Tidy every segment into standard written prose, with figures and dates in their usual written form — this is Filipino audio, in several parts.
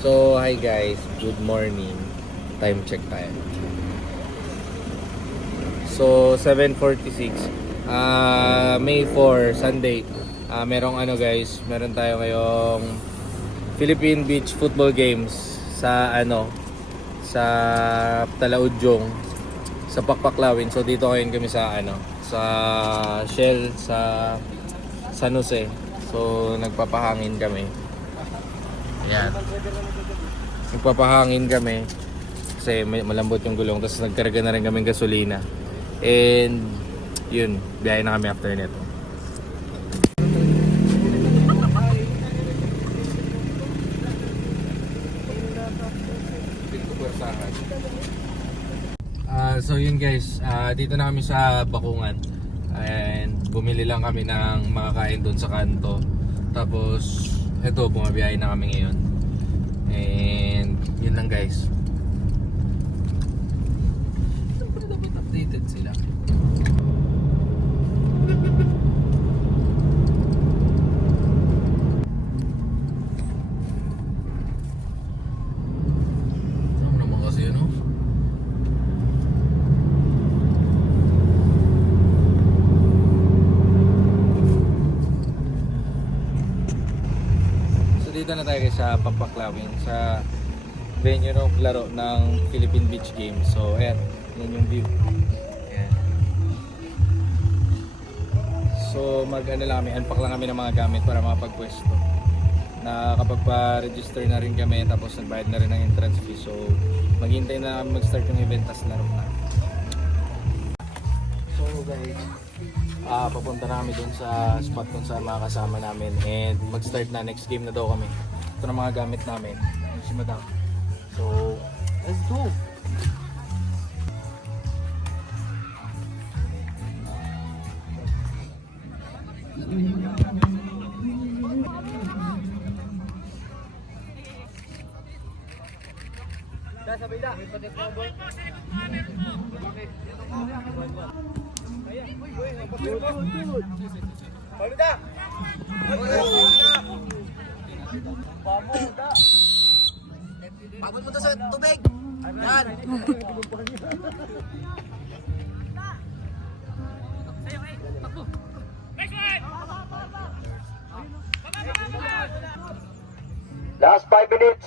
So, hi guys. Good morning. Time check tayo. So, 7:46. May 4, Sunday. Merong meron tayo ngayong Philippine Beach Football Games sa sa Talaudyong, sa Pakpaklawin. So, dito ngayon kami sa sa Shell sa San Jose. So, nagpapahangin kami. Ayan. Nagpapahangin kami kasi malambot yung gulong, tapos nagkarga na rin kami gasolina. And yun, biyahe na kami after nito. So yun guys, dito na kami sa Bakungan. And bumili lang kami ng makakain doon sa kanto. Tapos eto, bumabiyahe na kami ngayon. And yun lang guys. Siyempre dapat updated sila. Ano naman kasi yun, no? Dito na tayo sa Pampaklawin, sa venue ng laro ng Philippine Beach Games. So ayan, yan yung view. Ayan. So unpack lang kami ng mga gamit para makapagpwesto. Na kapag pa-register na rin kami, tapos nagbayad na rin ng entrance fee. So maghintay na kami mag-start yung event, tas laro na. So guys, papunta na kami dun sa spot kung saan mga kasama namin, and mag-start na, next game na daw kami. Ito na mga gamit namin, si Madam. So, let's go! Sabay na! Paluda! Pagod mo to sa tubig! Yan! Last 5 minutes.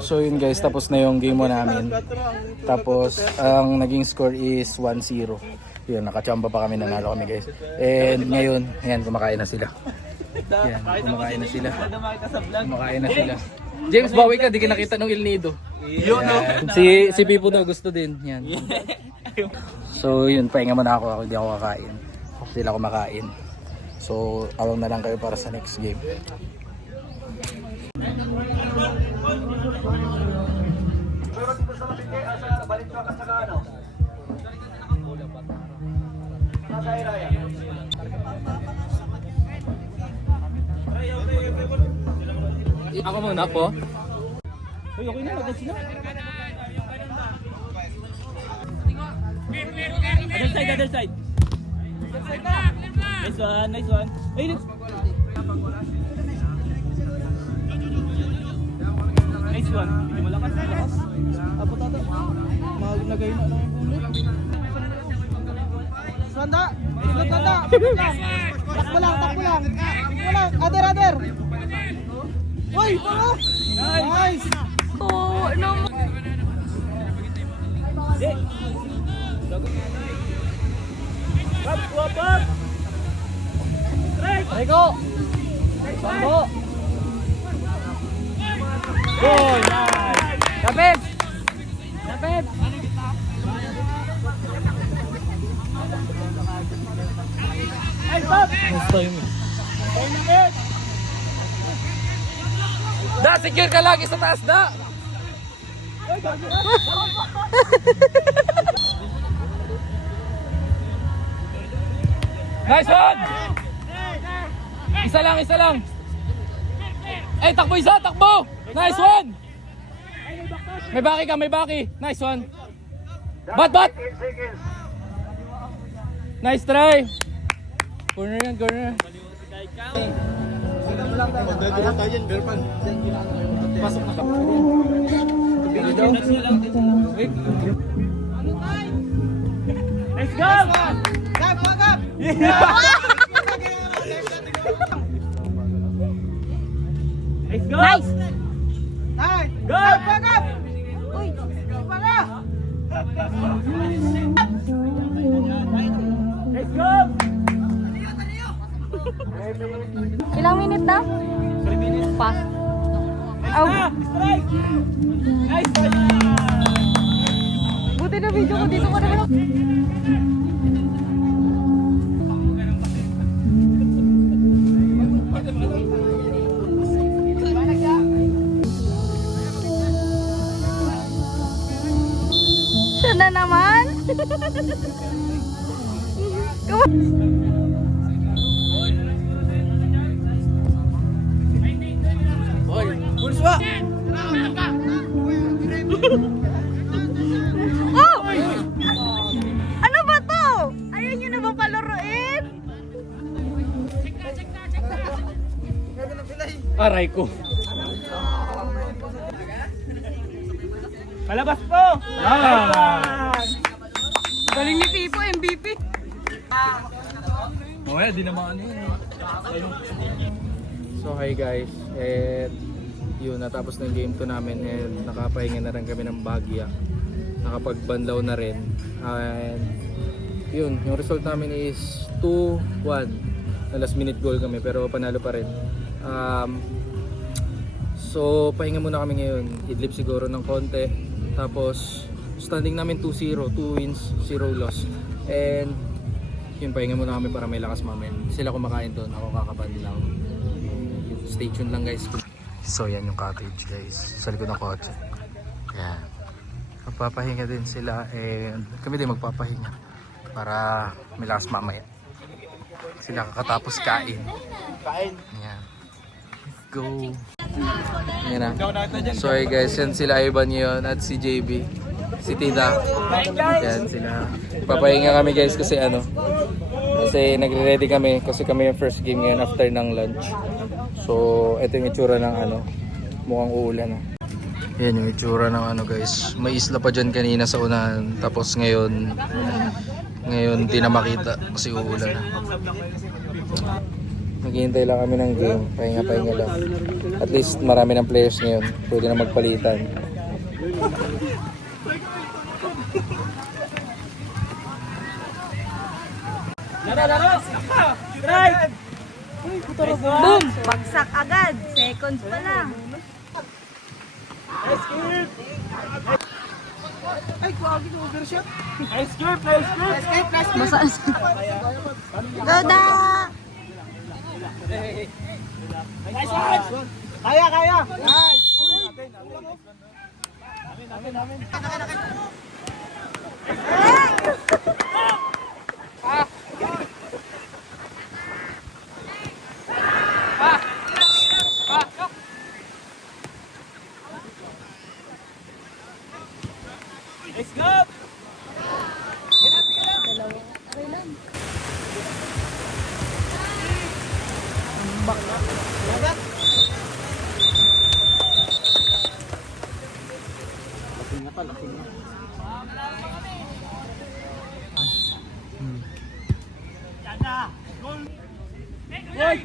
So yun guys, tapos na yung game mo namin. Tapos ang naging score is 1-0. Yun, nakachamba pa kami, nanalo kami guys. And ngayon, ayan, kumakain na sila. Yan, kumakain na sila. Kumakain na sila. James, bawi ka, di ka nakita ng El Nido. Si Pipo daw gusto din. Yan. So yun, pahinga muna ako hindi ako kakain. Sila kumakain. So awang na lang kayo para sa next game. Ako muna po. Okay na, maganda sila. Other side. Nice one. Ay, nice Nice one. Medyo malakas. Malakas. Abot ata. Maglagay na ng ulit. Sanda! Sanda! Takbo lang, takbo lang. Takbo lang. Ader! Uy! Paro! Nice! Oh, no. Rap, wapat. Strike. Rego! Sambo! Goal. Nice. Kapit! Kapit! Nice stop. Da, secure ka lagi sa taas, da! Nice one! Isa lang. Eh, takbo isa, takbo! Nice one! May baki. Nice one. Bat! 10 seconds. Nice try! Corner yan, corner. Let's go. Gap! Gap! Let's go. Nice. Nice! Go. Gap! Gap! Uy. Para! Let's go. Ilang minute na? 3 minutes. Pass. Aw, Strike. Nice one. buti na video ko dito ko naman. Siya na naman. Oh! Ano ba to? Ayaw nyo na ba palaruin? Aray ko. Palabas po. Galing ni Pipo, MVP. Di naman ano yun. So hi guys, and yun, natapos na yung game 2 namin and nakapahinga na rin kami ng Bagya. Nakapagbanlaw na rin. And yun, yung result namin is 2-1. Na last minute goal kami pero panalo pa rin. So pahinga muna kami ngayon. Idlip siguro ng konti. Tapos standing namin 2-0, 2 wins, 0 loss. And yun, pahinga muna kami para may lakas mamaya. Sila kumakain doon, ako kakabanlaw. Stay tuned lang guys. So yan yung cottage guys, sa likod ng kotse. Yan. Magpapahinga din sila and kami din magpapahinga para may lakas mamaya. Sila kakatapos kain. Yan. Let's go. Yan na. So hey guys, yan sila Ivan yun at si JB. Si Tita. Yan sila. Papahinga kami guys kasi ano. Kasi nagre-ready kami kasi kami yung first game ngayon after ng lunch. So ito yung itsura ng ano. Mukhang uulan. Yan yung itsura ng ano guys. May isla pa dyan kanina sa unahan. Tapos ngayon di na makita kasi uulan na. Naghihintay lang kami ng game. Pahinga lang. At least marami ng players ngayon. Pwede na magpalitan. Laro. Strike. Boom! Bagsak agad. Seconds pa lang. Nice kill. Ay, kuwagi na overshot. Nice kill. Nice kill. Basa. Goda! Nice one. Kaya! Nice! Let's go. Good,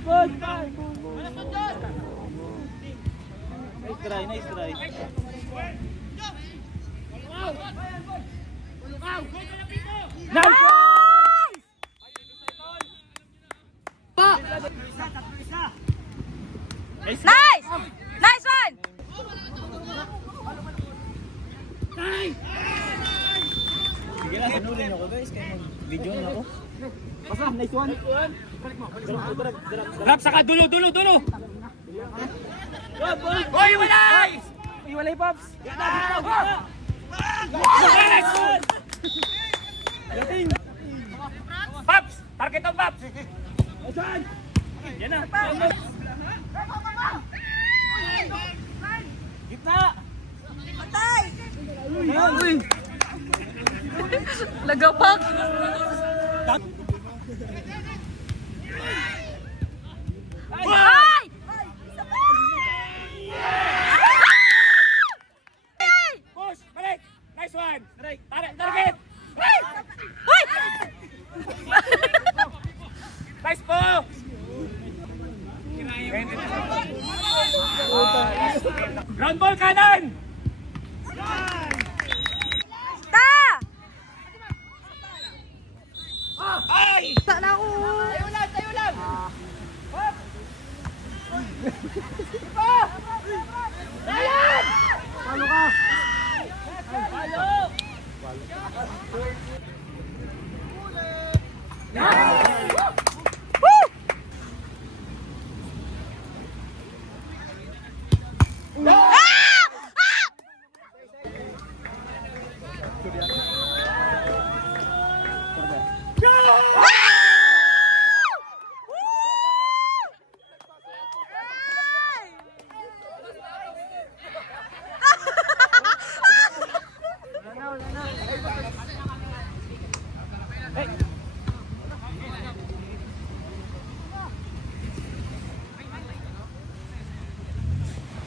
good. Nice try. Nice! Nice one! Sige lang, sanurin ako guys, kaya mag-video na ako. Basta, nice one. Rap, saka dulo, dulo, dulo. Hoy, walay! Iwalay, Pops! Paps! Target on Paps! Yan na. Gitna! Lagapak! Ay! Push! Balik! Nice one! Target! Uy! Nice po! Ground ball kanan! Ta! Ay! Sana ako! Tayo lang!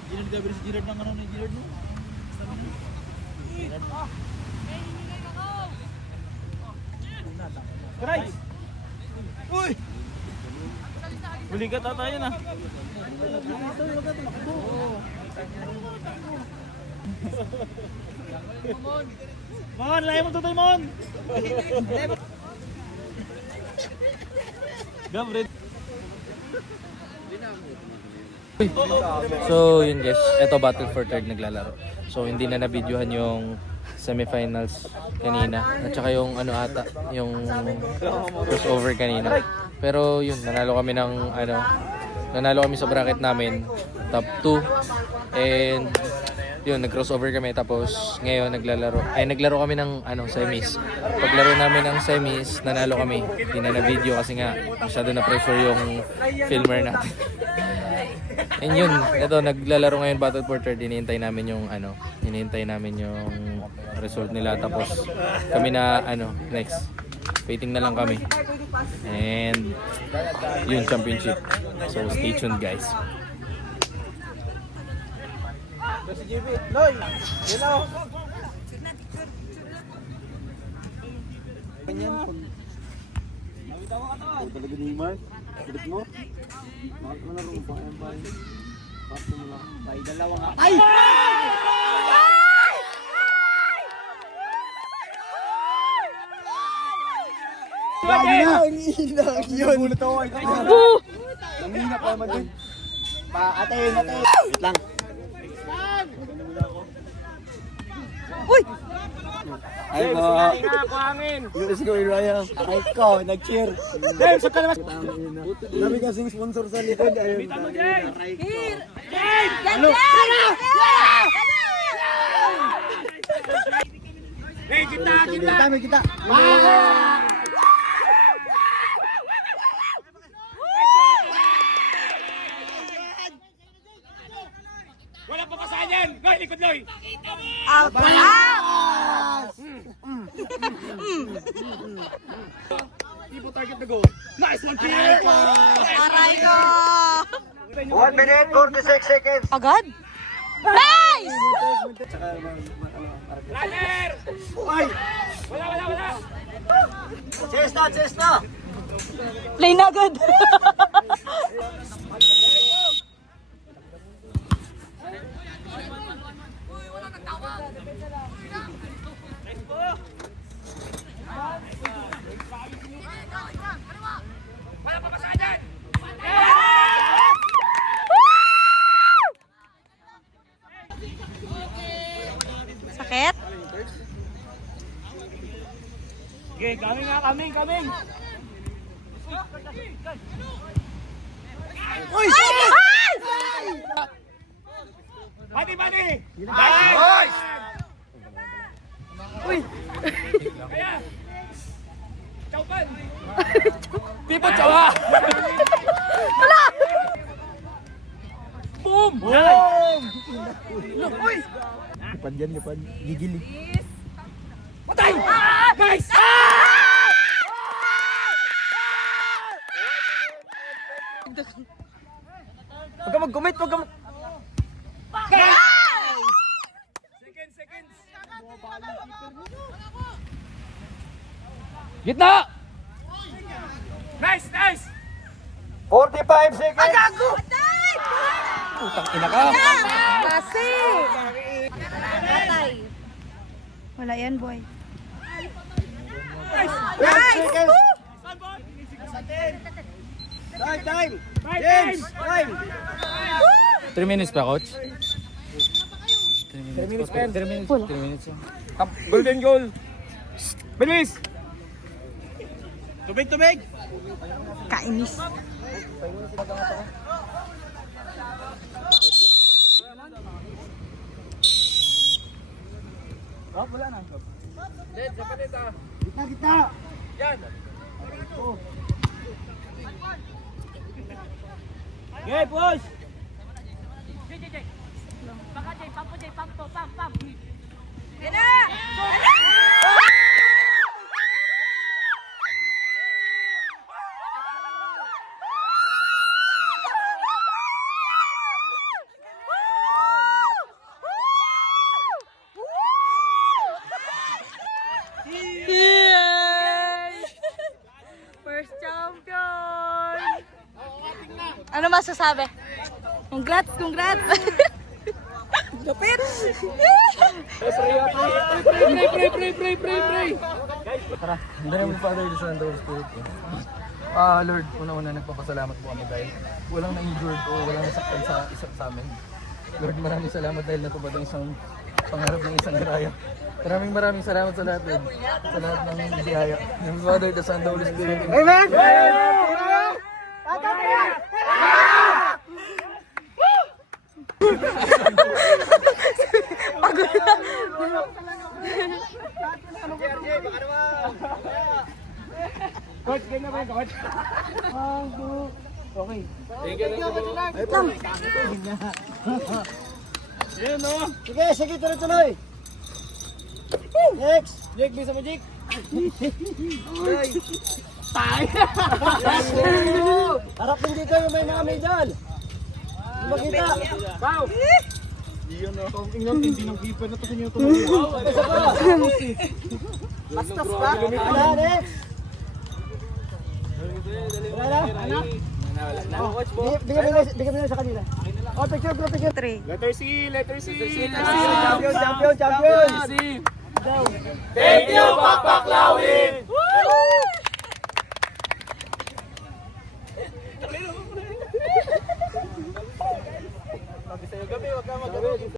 Girard gabi si Girard ng ano ni Girard no? Try! Uy! Huli ka tayo na. Mon, layo mo tutoy Mon! Gabred. So yun guys, eto Battle for Third naglalaro. So hindi na na-videohan yung semifinals kanina at saka yung ano ata, yung crossover kanina. Pero yun, nanalo kami sa bracket namin, top 2. And yun, nag-crossover kami tapos ngayon naglaro kami ng semis. Paglaro namin ng semis, nanalo kami. Hindi na na-video kasi nga masyado na pressure yung filmer natin. And yun, ito naglalaro ngayon Battle for Third, hinihintay namin yung result nila tapos kami na next. Waiting na lang kami. And yun, championship. So stay tuned guys. Talaga ni Mark. Ulit mo. Mark mo na rin pa. Mark mo lang. Ay, dalawa nga. Ay! Ilang yun. Bulot ako. Namina pa naman din. Atay. Wait lang. Uy! Ay po. Let's go, Ryan. Aray ko, nag-cheer. James, huwag ka naman! Dami kasing sponsor sa likod. Ayun. Here! Yan! Hey, kita! Dami kita. Wala pa kasahan yan! Goy, likod Loy! Out! Ibo target na go! Nice one, Pierre! Aray ko! 1 minute, 46 seconds. Agad? Nice! Play na agad. Sakit? Okay, coming. Ay! Bati! Boys! Kaya! Chowpan! Tipo chowa! Boom! Lipad yan, lipad. Gigil eh. Patay! Nice! Huwag ka mag-commit, huwag ka mag... Seconds! Gitna! Nice! 45 seconds! Putang ina ka. Kasi! Patay. Wala yan, boy. Nice! Woo! Time! James! Time! 3 minutes pa, coach? 3 minutes pa. 3 minutes. 3 minutes. Golden goal! Bilis! Tubig! Kainis. Okay, push! Yay! First champion! Ano masasabi? Congrats! Lupit! Pray! Tara, in the name of the Father, the Son, and the Holy Spirit. Lord, una-una nagpapasalamat po kami dahil walang na-injured o walang nasaktan sa isang sa amin. Lord, maraming salamat dahil natupad ang isang pangarap ng isang hiraya. Maraming salamat sa lahat din. Sa lahat ng biyaya. Ng Father, the Son, and the Holy Spirit. Amen! Coach, ganyan ba yun, coach? Okay. Yan o. Sige, tuloy! Next! Jake, bisa mo, Jake? Harap din dito yung may mga medal! Makita! Wow! Hindi ng keeper na to kanyo to. Bastos pa! Wala, next! Wala na? Bigyan mo na sa kanila. Oh, picture. 3. Letter C! Champion! Thank you, Papa Claudio!